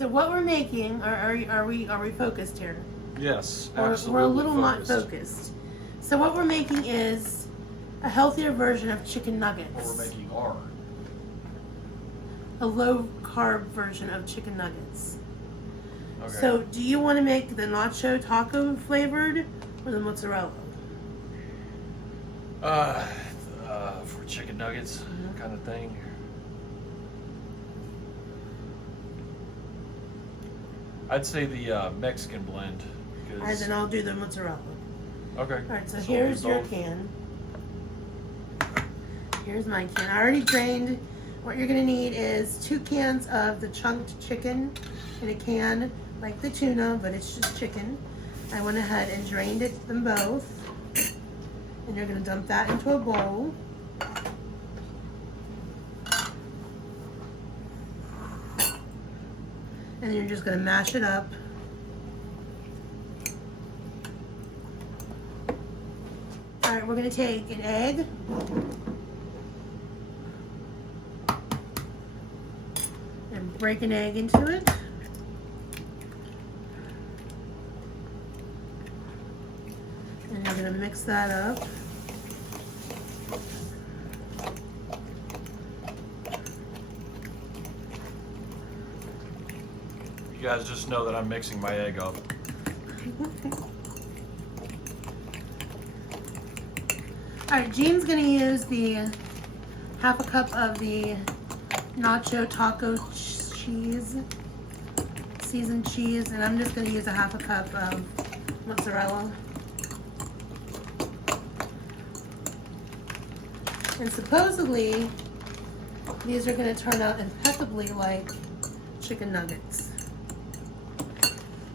So what we're making, are we focused here? Yes, We're absolutely. a little focused. not focused. So what we're making is a healthier version of chicken nuggets. What we're making are. A low carb version of chicken nuggets. Okay. So do you want to make the nacho taco flavored or the mozzarella? For chicken nuggets kind of thing. I'd say the Mexican blend. And then I'll do the mozzarella. Okay. All right, so we'll here's do your both. can. Here's my can. I already drained. What you're gonna need is 2 cans of the chunked chicken in a can, like the tuna, but it's just chicken. I went ahead and drained them both. And you're gonna dump that into a bowl. And then you're just gonna mash it up. All right, we're gonna take an egg. And break an egg into it. And you're gonna mix that up. You guys just know that I'm mixing my egg up. All right, Jean's gonna use the half a cup of the nacho taco cheese, seasoned cheese, and I'm just gonna use a half a cup of mozzarella. And supposedly, these are gonna turn out impeccably like chicken nuggets.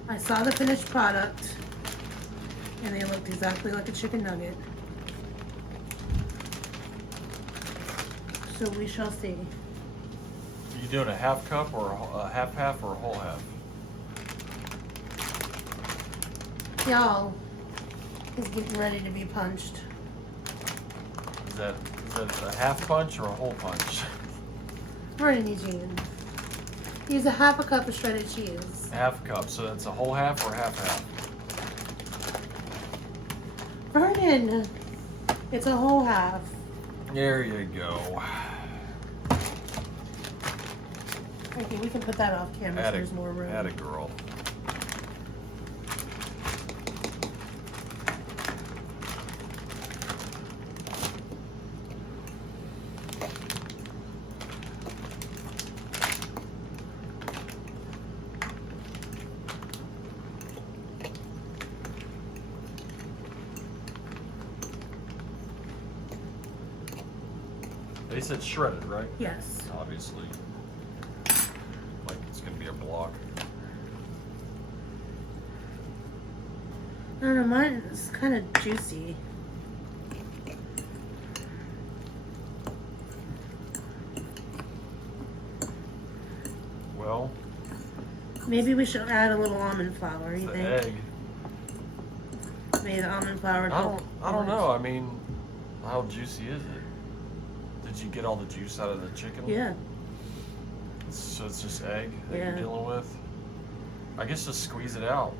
I saw the finished product, and they looked exactly like a chicken nugget. So we shall see. Are you doing a half cup or a half or a whole half? Y'all is getting ready to be punched. Is that a half punch or a whole punch? Vernon Eugene. Use a half a cup of shredded cheese. Half cup, so that's a whole half or half. Vernon! It's a whole half. There you go. Okay, we can put that off camera so there's more room. Atta girl. They said shredded, right? Yes. Obviously. Like it's gonna be a block. I don't know, mine is kind of juicy. Well, Maybe we should add a little almond flour, you the think? egg. Maybe the almond flour. I don't know. I mean, how juicy is it? Did you get all the juice out of the chicken? Yeah. So it's just egg that Yeah. you're dealing with? I guess just squeeze it out.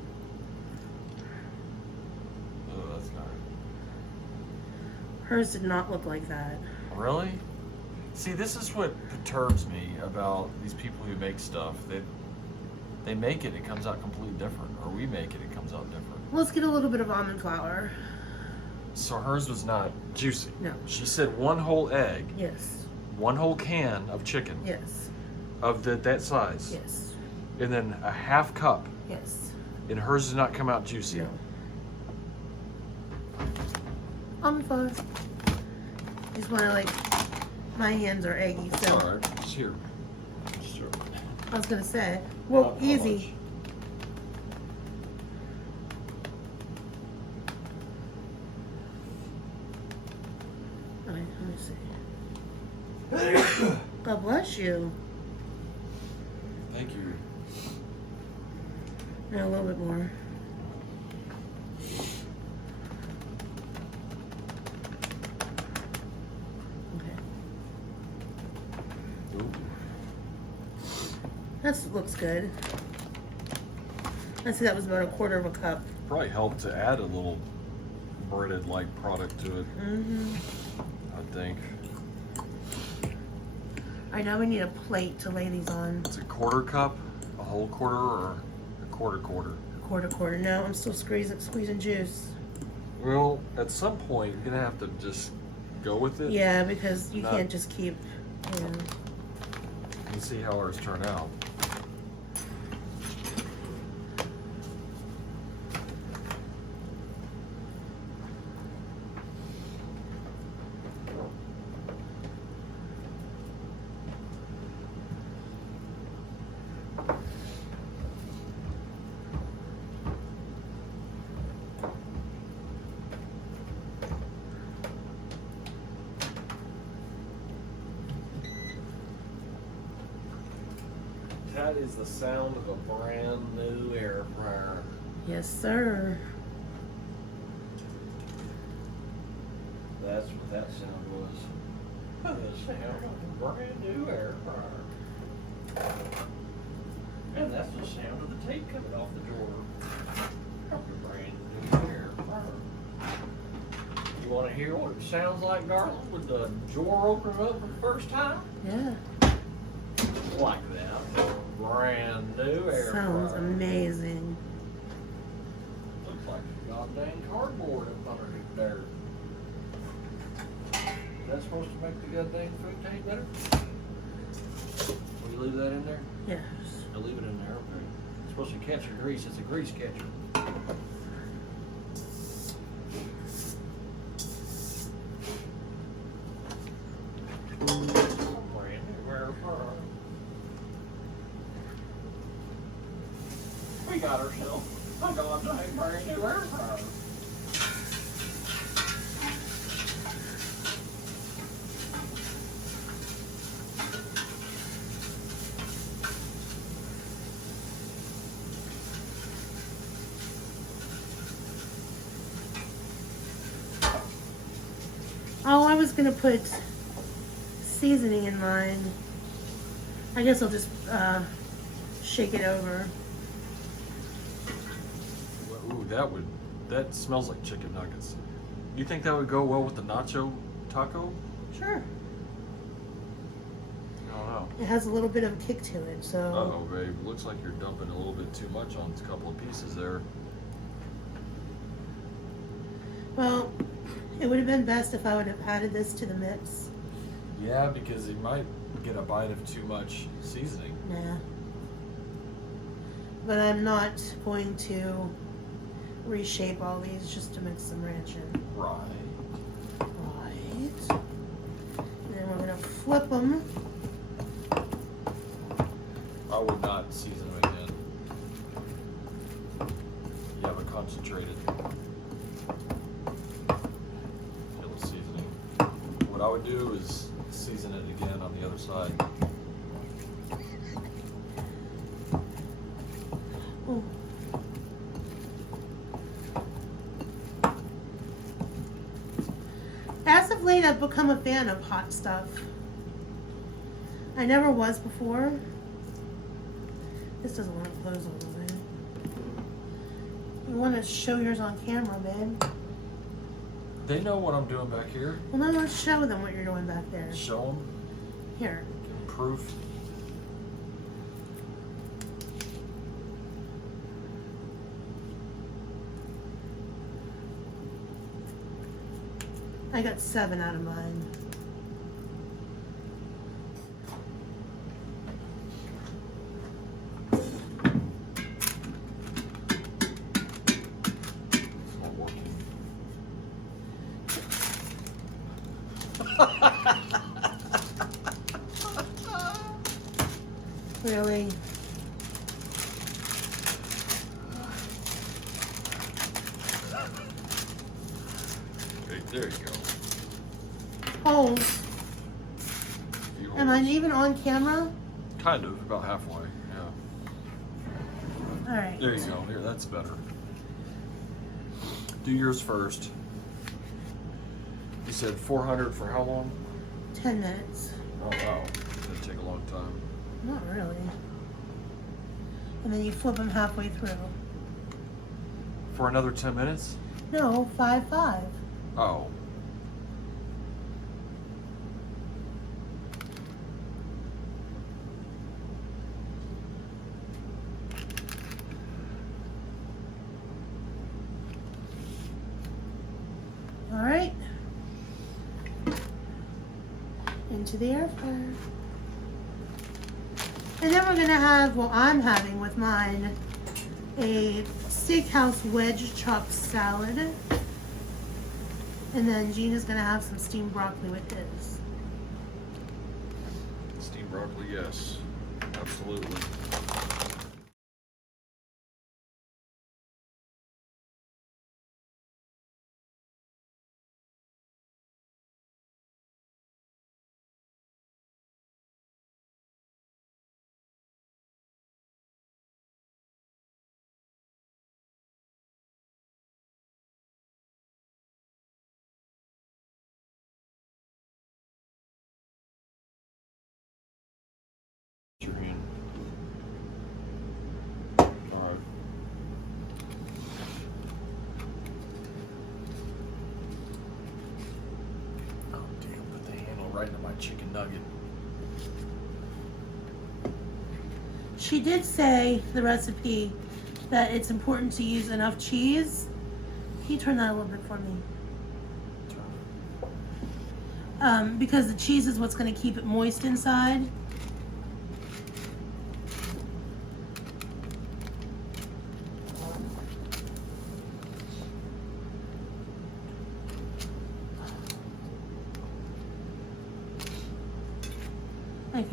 Oh, that's not... Hers did not look like that. Really? See, this is what perturbs me about these people who make stuff. They make it comes out completely different. Or we make it comes out different. Let's get a little bit of almond flour. So hers was not juicy. No. She said 1 whole egg, Yes. 1 whole can of chicken. Yes. Of that size. Yes. And then a half cup. Yes. And hers does not come out juicy. No. Almond flour. Just want to my hands are eggy, so. Alright, it's here. Sure. I was gonna say, well, Not easy. All right, let me see. God bless you. Thank you. And a little bit more. Okay. Ooh. That looks good. I see that was about 1/4 of a cup. Probably helped to add a little breaded-like product to it. I think. I know we need a plate to lay these on. It's a 1/4 cup, a whole quarter, or a quarter? A quarter. No, I'm still squeezing juice. Well, at some point, you're gonna have to just go with it. Yeah, because you can't just keep, you know. And see how ours turn out. That is the sound of a brand new air fryer. Yes, sir. That's what that sound was. The sound of a brand new air fryer. And that's the sound of the tape coming off the drawer. Of the brand new air fryer. You want to hear what it sounds like, darling, with the drawer opening up for the first time? Yeah. Like that. Brand new air Sounds fryer. amazing. Looks like a goddamn cardboard up underneath there. Is that supposed to make the goddamn food taste better? Will you leave that in there? Yes. I'll leave it in there, okay. It's supposed to catch your grease. It's a grease catcher. Brand new air fryer. We got ourselves a goddamn brand new air fryer. Oh, I was gonna put seasoning in mine. I guess I'll just shake it over. Ooh, that smells like chicken nuggets. You think that would go well with the nacho taco? Sure. I don't know. It has a little bit of a kick to it, so. Uh-oh, babe. Looks like you're dumping a little bit too much on a couple of pieces there. Well, it would have been best if I would have added this to the mix. Yeah, because you might get a bite of too much seasoning. Nah. But I'm not going to reshape all these just to mix some ranch in. Right. Right. And then we're gonna flip them. I would not season them again. You have a concentrated little seasoning. What I would do is season it again on the other side. Ooh. As of late, I've become a fan of hot stuff. I never was before. This doesn't want to close all the way. You want to show yours on camera, babe. They know what I'm doing back here. Well, then let's show them what you're doing back there. Show them. Here. Give them proof. I got 7 out of mine. It's not working. Really? There you go. Holes. Few Am I holes. even on camera? Kind of, about halfway. Yeah. All right. There you go. Here, that's better. Do yours first. You said 400 for how long? 10 minutes. Oh wow, that'd take a long time. Not really. and then you flip them halfway through. For another 10 minutes? No, 5-5. Oh. All right. Into the air fryer. And then we're gonna have, well, I'm having with mine, a steakhouse wedge chopped salad. And then Gina's gonna have some steamed broccoli with his. Steamed broccoli, yes. Absolutely. Your hand. Alright. Oh damn, put the handle right into my chicken nugget. She did say, the recipe, that it's important to use enough cheese. Can you turn that a little bit for me? Because the cheese is what's going to keep it moist inside. Okay,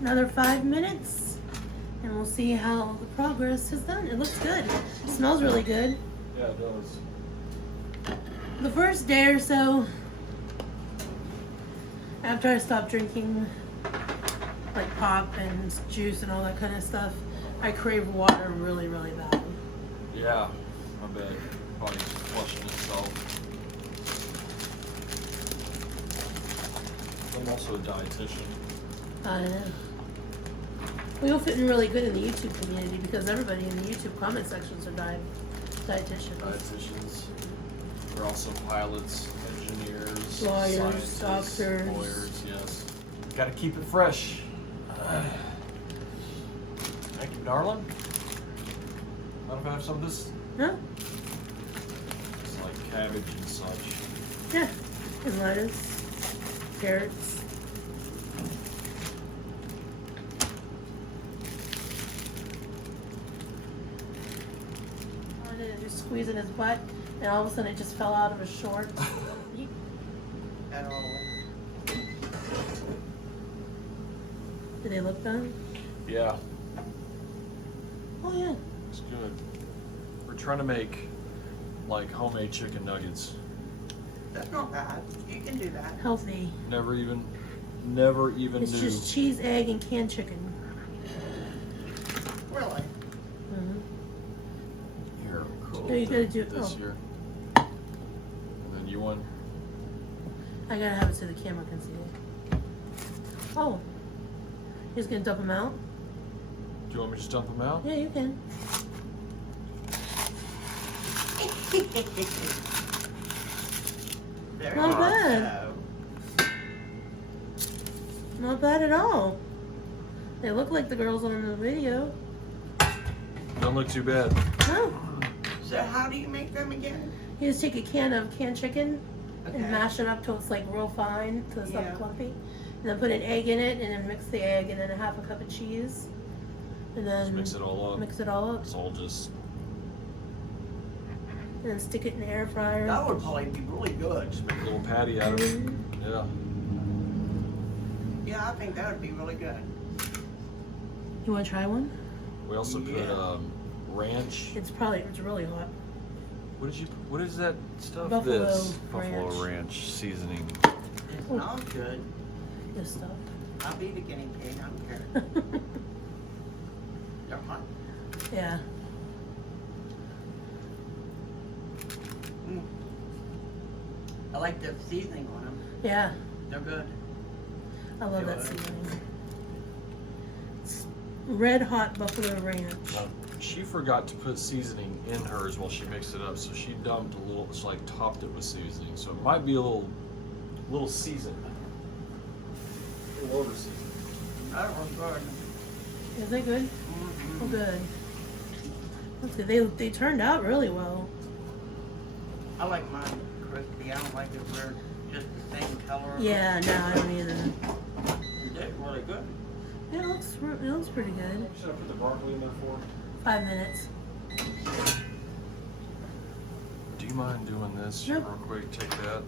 another 5 minutes, and we'll see how the progress has done. It looks good. It smells really good. Yeah, it does. The first day or so, after I stopped drinking like pop and juice and all that kind of stuff, I crave water really, really bad. Yeah, I bet. Body's flushing itself. I'm also a dietitian. I don't know. We all fit in really good in the YouTube community because everybody in the YouTube comment sections are dietitians. Dietitians. We're also pilots, engineers, Lawyers, scientists, doctors. lawyers, yes. Gotta keep it fresh. Thank you, darling. Mind if I have some of this? No? It's like cabbage and such. Yeah. And lettuce, carrots. I did just squeezing his butt, and all of a sudden it just fell out of his shorts. At all. Did they look done? Yeah, Oh yeah. it's good. We're trying to make like homemade chicken nuggets. That's not bad. You can do that. Healthy. Never even It's knew. just cheese, egg, and canned chicken. Really? Mm-hmm. Here, No, you gotta do this oh. here. And then you want I gotta have it so the camera can see it. Oh. He's gonna dump them out? do you want me to just dump them out? Yeah, you can. Very Not hard, bad. though. Not bad at all. They look like the girls on the video. Don't look too bad. No. So how do you make them again? You just take a can of canned chicken Okay. and mash it up till it's like real fine, till it's Yeah. not clumpy. And then put an egg in it, and then mix the egg, and then a half a cup of cheese. And then Just mix it all up. Mix it all up. It's all just And then stick it in the air fryer. That would probably be really good. just make a little patty out of it. Yeah. Yeah, I think that would be really good. You want to try one? We also Yeah. put ranch. It's really hot. What is that stuff? Buffalo this ranch. buffalo ranch seasoning. It's not good. This stuff. I'll be the guinea pig. I don't care. They're hot. Yeah. Mm. I like the seasoning on them. Yeah. They're good. I love that Good. seasoning. red hot buffalo ranch. She forgot to put seasoning in hers while she mixed it up, so she dumped a little. She like topped it with seasoning, so it might be a little seasoned, a little over seasoned. That was good. Is that good? Mm-hmm. Oh, good. That's good. They turned out really well. I like mine crispy. I don't like it where just the same color. Yeah, no, I don't either. You did really good. It looks pretty good. Should I put the broccoli in there for? 5 minutes. Do you mind doing this Nope. real quick? Take that.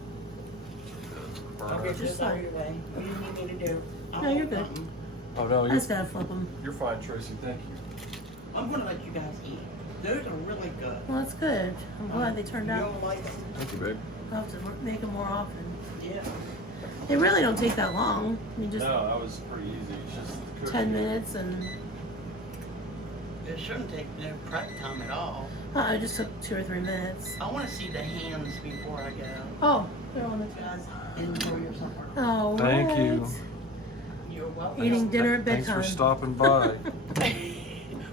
I'll Burn get it. this out of your way. What do you need me to do? No, you're good. Oh no, I you're, just gotta flip them. you're fine, Tracy. Thank you. I'm gonna let you guys eat. Those are really good. Well, that's good. I'm glad they turned You out. don't like them? Thank you, babe. I'll have to make them more often. Yeah. They really don't take that long. I mean, just No, that was pretty easy. It's just the cooking. 10 minutes and It shouldn't take no prep time at all. it just took 2 or 3 minutes. I want to see the hands before I go. Oh, they're on the You guys enjoy your supper. Oh, Thank you. right. You're welcome. Eating dinner at Thanks bedtime. for stopping by.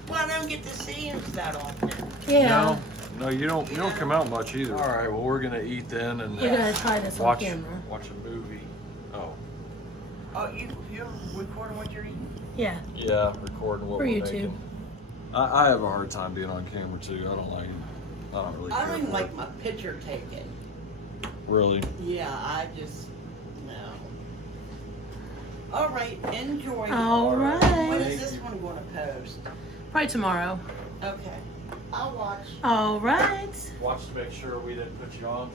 Well, I don't get to see him that often. Yeah. No, you don't. You don't come out much either. All right. Well, we're gonna eat then and We're gonna try this watch on camera. watch a movie. Oh. Oh, you're recording what you're eating? Yeah. Yeah, recording what For we're YouTube. making. I have a hard time being on camera too. I don't like. I don't really. I care don't even for like it. my picture taken. Really. Yeah, I just no. All right, enjoy. All right. When is this one going to post? Probably tomorrow. Okay, I'll watch. All right. Watch to make sure we didn't put you on.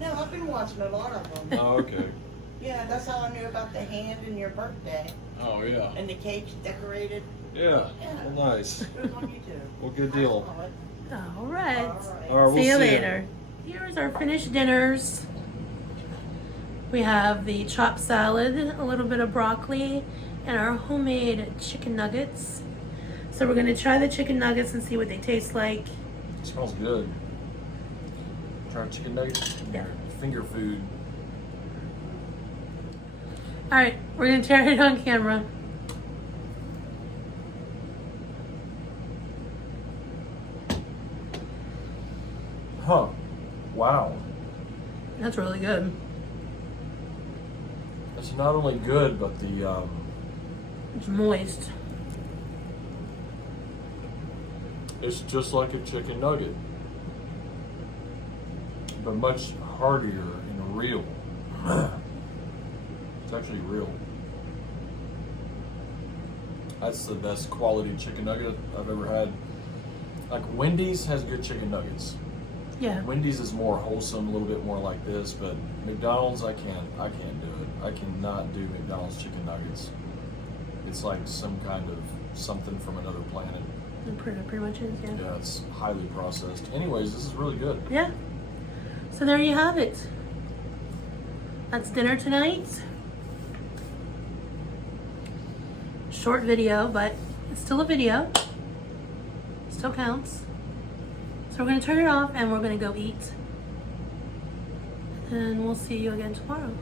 No, I've been watching a lot of them. Oh, okay. Yeah, that's how I knew about the hand and your birthday Oh yeah. and the cake decorated. Yeah. Yeah. Well, nice. It was on YouTube. Well, good deal. I saw it. All right. All right. All right. We'll See you ya. later. Here's our finished dinners. We have the chopped salad, a little bit of broccoli, and our homemade chicken nuggets. So we're gonna try the chicken nuggets and see what they taste like. It smells good. Try chicken nuggets. Yeah. Finger food. All right, we're gonna try it on camera. Huh. Wow. That's really good. It's not only good, but the It's moist. it's just like a chicken nugget, but much heartier and real. It's actually real. That's the best quality chicken nugget I've ever had. Like Wendy's has good chicken nuggets. Yeah. Wendy's is more wholesome, a little bit more like this, but McDonald's I can't do it. I cannot do McDonald's chicken nuggets. It's like some kind of something from another planet. It pretty much is, yeah. Yeah, it's highly processed. Anyways, this is really good. Yeah. So there you have it. That's dinner tonight. Short video, but it's still a video. Still counts. So we're gonna turn it off and we're gonna go eat. And we'll see you again tomorrow.